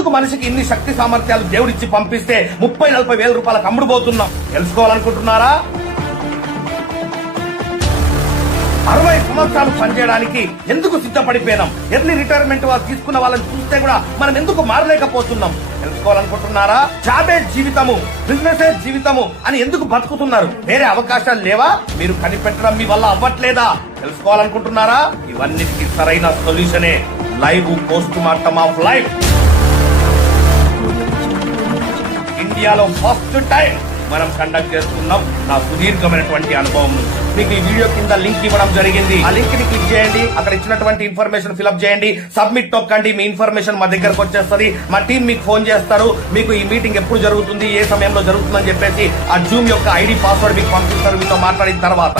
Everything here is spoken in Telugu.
ఎందుకు మనిషికి ఇన్ని శక్తి సామర్థ్యాలు దేవుడిచ్చి పంపిస్తే 30-40 వేల రూపాయలకు అమ్ముడుపోతున్నాం? తెలుసుకోవాలనుకుంటున్నారా? 60 సంవత్సరాలు పనిచేయడానికి ఎందుకు సిద్ధపడిపోయినాం? ఎర్లీ రిటైర్మెంట్ వాళ్ళు తీసుకున్న వాళ్ళని చూస్తే కూడా మనం ఎందుకు మారలేకపోతున్నాం? తెలుసుకోవాలనుకుంటున్నారా? జాబే జీవితము, బిజినెస్ జీవితము అని ఎందుకు బతుకుతున్నారు? వేరే అవకాశాలు లేవా? మీరు కనిపెట్టడం మీ వల్ల అవ్వట్లేదా? తెలుసుకోవాలనుకుంటున్నారా? ఇవన్నిటికీ సరైన సొల్యూషనే live post mortem of life. ఇండియాలో ఫస్ట్ టైం మనం కండక్ట్ చేస్తున్నాం. నా సుదీర్ఘమైనటువంటి అనుభవం నుంచి మీకు ఈ వీడియో కింద లింక్ ఇవ్వడం జరిగింది. ఆ లింక్ ని క్లిక్ చేయండి. అక్కడ ఇచ్చినటువంటి ఇన్ఫర్మేషన్ ఫిల్అప్ చేయండి, సబ్మిట్ నొక్కండి. మీ ఇన్ఫర్మేషన్ మా దగ్గరకు వచ్చేస్తుంది. మా టీం మీకు ఫోన్ చేస్తారు. మీకు ఈ మీటింగ్ ఎప్పుడు జరుగుతుంది, ఏ సమయంలో జరుగుతుందని చెప్పేసి ఆ జూమ్ యొక్క ఐడి పాస్వర్డ్ మీకు పంపిస్తారు. మీతో మాట్లాడిన తర్వాత